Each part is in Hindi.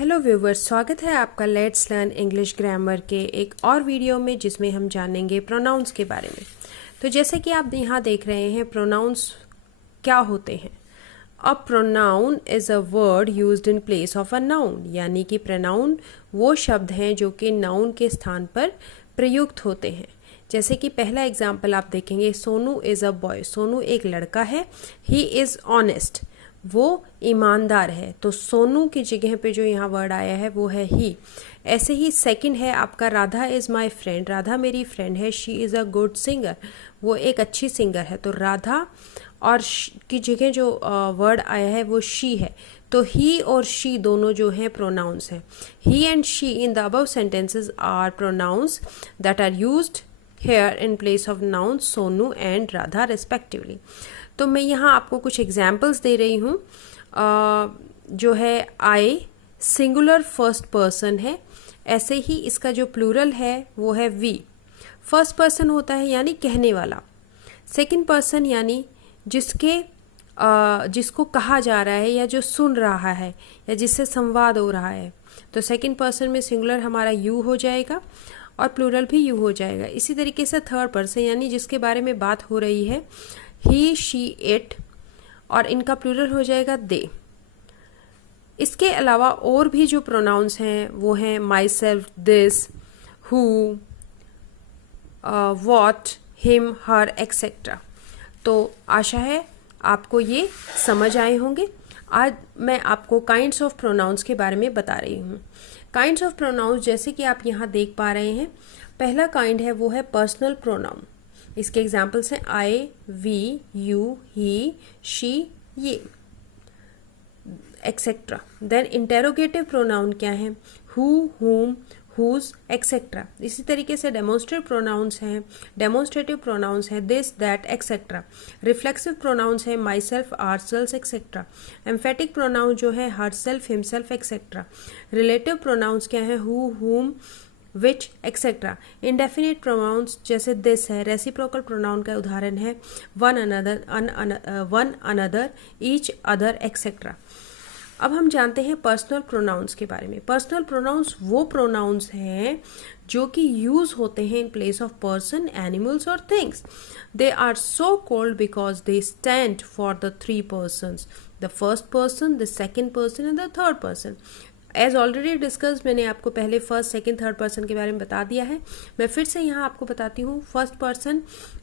हेलो व्यूवर्स, स्वागत है आपका लेट्स लर्न इंग्लिश ग्रामर के एक और वीडियो में जिसमें हम जानेंगे प्रोनाउंस के बारे में। तो जैसे कि आप यहाँ देख रहे हैं, प्रोनाउंस क्या होते हैं। A pronoun is a word used in place of a noun, यानी कि प्रोनाउन वो शब्द हैं जो कि नाउन के स्थान पर प्रयुक्त होते हैं। जैसे कि पहला एग्जाम्पल आप देखेंगे, Sonu is a boy. Sonu एक लड़का है। ही इज़ ऑनेस्ट, वो ईमानदार है। तो सोनू की जगह पे जो यहाँ वर्ड आया है वो है ही। ऐसे ही सेकंड है आपका, Radha is my friend. Radha मेरी फ्रेंड है। She is a good singer, वो एक अच्छी सिंगर है। तो राधा और की जगह जो वर्ड आया है वो शी है। तो ही और शी दोनों जो हैं प्रोनाउंस हैं। He and she in the above sentences are pronouns that are used here in place of noun Sonu and Radha respectively. तो मैं यहाँ आपको कुछ एग्जाम्पल्स दे रही हूँ। जो है आई सिंगुलर फर्स्ट पर्सन है। ऐसे ही इसका जो प्लूरल है वो है वी। फर्स्ट पर्सन होता है यानी कहने वाला। सेकंड पर्सन यानी जिसको कहा जा रहा है या जो सुन रहा है या जिससे संवाद हो रहा है। तो सेकंड पर्सन में सिंगुलर हमारा यू हो जाएगा और प्लूरल भी यू हो जाएगा। इसी तरीके से थर्ड पर्सन यानी जिसके बारे में बात हो रही है, ही शी इट, और इनका प्लूरल हो जाएगा दे। इसके अलावा और भी जो प्रोनाउंस हैं वो हैं my self, this, who, what, him, her, etcetera. तो आशा है आपको ये समझ आए होंगे। आज मैं आपको काइंड्स ऑफ प्रोनाउंस के बारे में बता रही हूँ। काइंड्स ऑफ प्रोनाउंस जैसे कि आप यहाँ देख पा रहे हैं, पहला काइंड है वो है पर्सनल प्रोनाउन। इसके एग्जाम्पल्स हैं I, we, you, he, she, ये, एक्सेट्रा। देन इंटेरोगेटिव प्रोनाउन क्या है? Who, whom, whose, etcetera. इसी तरीके से डेमोन्स्ट्रेटिव प्रोनाउंस हैं। डेमोन्स्ट्रेटिव प्रोनाउंस है this, that, etcetera. Reflexive pronouns है myself, ourself, etcetera. Emphatic pronoun जो है herself, himself, etcetera. Relative pronouns क्या है? Who, whom, which, etcetera. Indefinite pronouns जैसे दिस है। रेसिप्रोकल प्रोनाउन का उदाहरण है one another, each other, etcetera. अब हम जानते हैं पर्सनल प्रोनाउंस के बारे में। पर्सनल प्रोनाउंस वो प्रोनाउंस हैं जो कि यूज होते हैं in place of person, animals और things. They are so called because they stand for the three persons, the first person, the second person and the third person. As already discuss, मैंने आपको पहले फर्स्ट, सेकेंड, थर्ड पर्सन के बारे में बता दिया है। मैं फिर से यहाँ आपको बताती हूँ। फर्स्ट पर्सन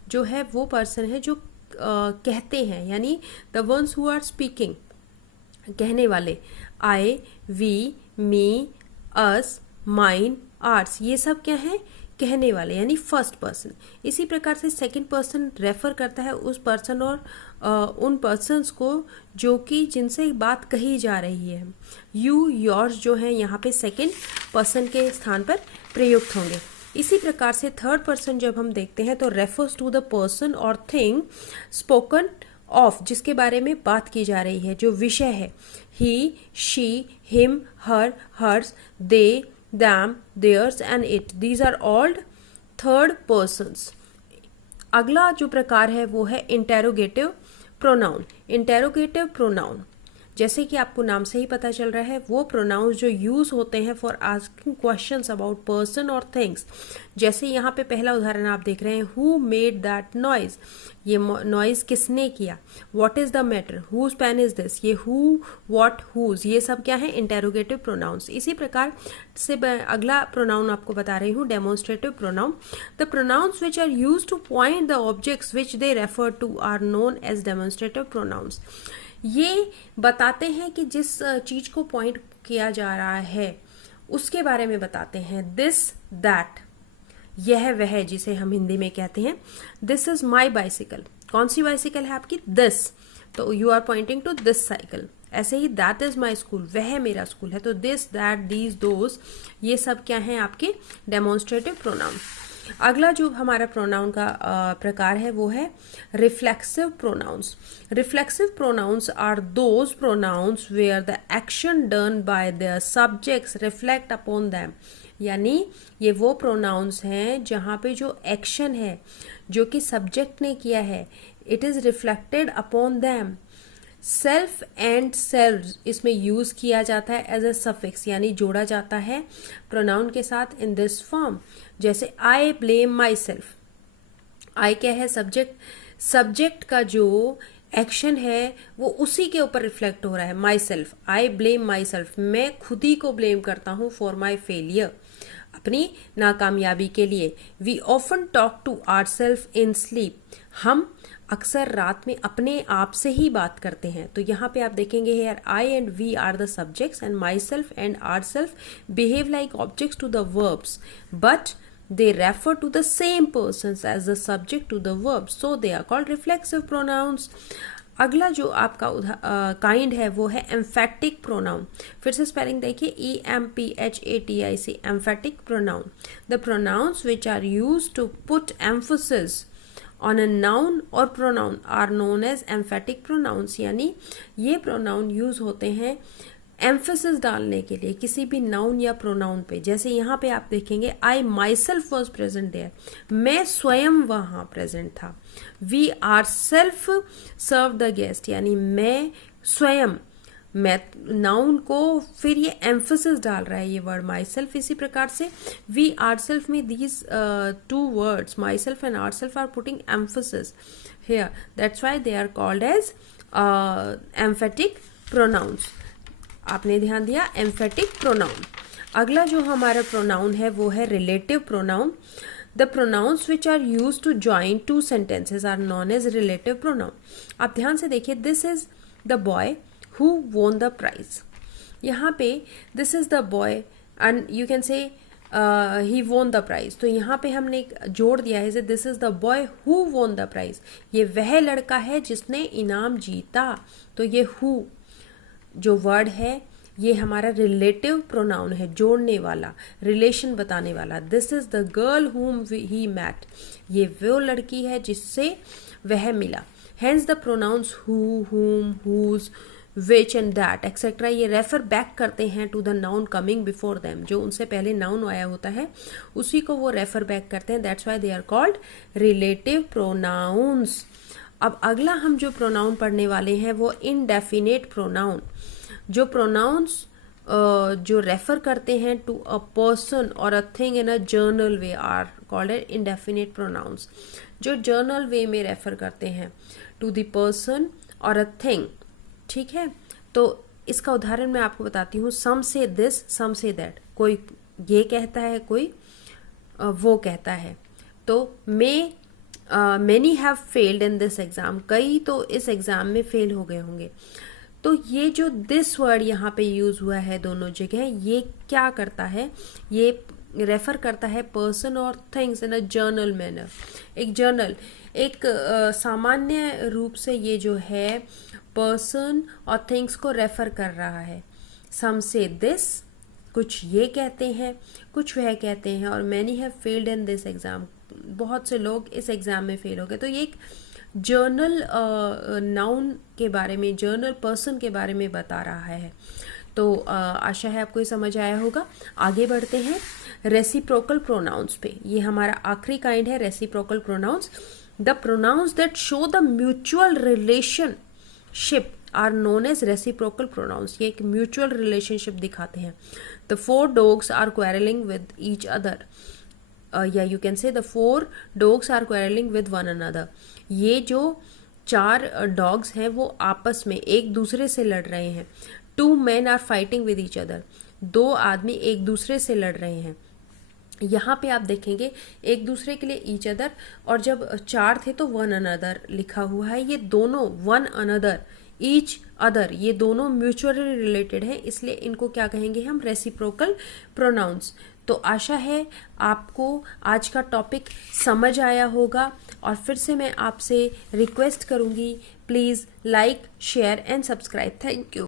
जो है वो पर्सन है जो कहते हैं, यानी the ones who are speaking, कहने वाले। I, we, me, us, mine, ours, ये सब क्या है? कहने वाले, यानी फर्स्ट पर्सन। इसी प्रकार से सेकंड पर्सन रेफर करता है उस पर्सन और उन पर्सन्स को जो कि जिनसे बात कही जा रही है। यू, योर्स जो है यहाँ पे सेकंड पर्सन के स्थान पर प्रयुक्त होंगे। इसी प्रकार से थर्ड पर्सन जब हम देखते हैं तो रेफर्स टू द पर्सन और थिंग स्पोकन ऑफ, जिसके बारे में बात की जा रही है, जो विषय है। He, she, him, her, hers, they, them, theirs and it, these are all third persons. अगला जो प्रकार है वो है इंटेरोगेटिव प्रोनाउन। इंटेरोगेटिव प्रोनाउन जैसे कि आपको नाम से ही पता चल रहा है, वो प्रोनाउंस जो यूज होते हैं for asking questions about person और थिंग्स। जैसे यहाँ पे पहला उदाहरण आप देख रहे हैं, हु मेड दैट नॉइज, ये नॉइज किसने किया। What is the matter, whose pen is this, ये हु, व्हाट, हुज, ये सब क्या है? Interrogative pronouns. इसी प्रकार से अगला प्रोनाउन आपको बता रही हूँ, demonstrative pronoun. The pronouns which are use to point the objects which they refer to are known as demonstrative pronouns. ये बताते हैं कि जिस चीज को पॉइंट किया जा रहा है उसके बारे में बताते हैं। दिस, दैट, यह वह, जिसे हम हिंदी में कहते हैं दिस इज माई बाइसिकल। कौन सी बाइसिकल है आपकी? दिस, तो you are pointing to this cycle. ऐसे ही दैट इज माई स्कूल, वह मेरा स्कूल है। तो दिस, दैट, दीज, दोज, ये सब क्या है? आपके डेमोन्स्ट्रेटिव प्रोनाउन। अगला जो हमारा प्रोनाउन का प्रकार है वो है reflexive pronouns. Reflexive pronouns are those pronouns where the action done by the subjects reflect upon them, यानी ये वो प्रोनाउंस हैं जहाँ पे जो एक्शन है जो कि सब्जेक्ट ने किया है, it is reflected upon them, self and selves इसमें यूज किया जाता है एज अ सफिक्स, यानी जोड़ा जाता है प्रोनाउन के साथ इन दिस फॉर्म। जैसे आई ब्लेम माई सेल्फ, आई क्या है? सब्जेक्ट, सब्जेक्ट का जो एक्शन है वो उसी के ऊपर रिफ्लेक्ट हो रहा है। My self, I blame my self, मैं खुद ही को ब्लेम करता हूँ फॉर माई फेलियर, अपनी नाकामयाबी के लिए। We often talk to ourself in sleep, हम अक्सर रात में अपने आप से ही बात करते हैं। तो यहाँ पे आप देखेंगे here I and we are the subjects and myself and ourself behave like objects to the verbs, but they refer to the same persons as the subject to the verb, so they are called reflexive pronouns. अगला जो आपका काइंड है वो है एम्फेटिक प्रोनाउन। फिर से स्पेलिंग देखिए, EMPHATIC, emphatic pronoun. The pronouns which are used to put emphasis on a noun और pronoun are known as emphatic pronouns, यानी ये प्रोनाउन यूज होते हैं एम्फेसिस डालने के लिए किसी भी नाउन या प्रोनाउन पे। जैसे यहाँ पे आप देखेंगे I myself was present there, मैं स्वयं वहाँ प्रेजेंट था। We ourself serve the guest, यानी मैं स्वयं, मैं नाउन को फिर ये एम्फेसिस डाल रहा है ये वर्ड माई सेल्फ। इसी प्रकार से वी आर सेल्फ में these two words myself and ourself are putting emphasis here, that's why they are called as emphatic pronouns. आपने ध्यान दिया, एम्फेटिक प्रोनाउन। अगला जो हमारा प्रोनाउन है वो है relative pronoun. The pronouns which are use to join two sentences are known as relative pronoun. आप ध्यान से देखिए, this is the boy who won the prize. यहाँ पे this is the boy and you can say he वोन द प्राइज, तो यहाँ पे हमने एक जोड़ दिया है, this is the boy who won the prize, ये वह लड़का है जिसने इनाम जीता। तो ये हु जो वर्ड है ये हमारा रिलेटिव प्रोनाउन है, जोड़ने वाला, रिलेशन बताने वाला। दिस इज द गर्ल हुम ही मैट, ये वो लड़की है जिससे वह मिला। Hence the pronouns who, whom, whose, which and that etcetera ये रेफर बैक करते हैं to the noun coming before them, जो उनसे पहले नाउन आया होता है उसी को वो रेफर बैक करते हैं। That's why they are called relative pronouns. अब अगला हम जो प्रोनाउन पढ़ने वाले हैं वो इनडेफिनेट प्रोनाउन। जो प्रोनाउंस जो रेफर करते हैं टू अ पर्सन और a thing in a general way are called as indefinite pronouns. जो जर्नल वे में रेफर करते हैं टू द पर्सन और अ थिंग, ठीक है। तो इसका उदाहरण मैं आपको बताती हूँ। सम से दिस, सम से दैट, कोई ये कहता है, कोई वो कहता है। तो many have failed in this exam, कई तो इस एग्जाम में फेल हो गए होंगे। तो ये जो दिस वर्ड यहाँ पे यूज हुआ है दोनों जगह, ये क्या करता है? ये रेफर करता है पर्सन और things in a journal manner. एक जर्नल, एक सामान्य रूप से ये जो है पर्सन और थिंग्स को रेफर कर रहा है। सम से दिस, कुछ ये कहते हैं, कुछ वह कहते हैं, और many have failed in this exam, बहुत से लोग इस एग्जाम में फेल हो गए। तो ये एक जर्नल नाउन के बारे में, जर्नल पर्सन के बारे में बता रहा है। तो आशा है आपको ये समझ आया होगा। आगे बढ़ते हैं रेसिप्रोकल प्रोनाउंस पे। ये हमारा आखिरी काइंड है reciprocal pronouns. The pronouns that show the mutual relationship are known as reciprocal pronouns. ये एक म्यूचुअल रिलेशनशिप दिखाते हैं। The 4 dogs are quarrelling with each other, या you can say the 4 dogs are quarrelling with one another. ये जो 4 डॉग्स हैं वो आपस में एक दूसरे से लड़ रहे हैं। 2 men are fighting with each other, 2 आदमी एक दूसरे से लड़ रहे हैं। यहाँ पे आप देखेंगे एक दूसरे के लिए ईच अदर, और जब 4 थे तो वन अनदर लिखा हुआ है। ये दोनों वन अनदर, ईच अदर, ये दोनों म्यूचुअली रिलेटेड है, इसलिए इनको क्या कहेंगे हम? Reciprocal pronouns. तो आशा है आपको आज का टॉपिक समझ आया होगा, और फिर से मैं आपसे रिक्वेस्ट करूंगी, please like, share and subscribe. Thank you.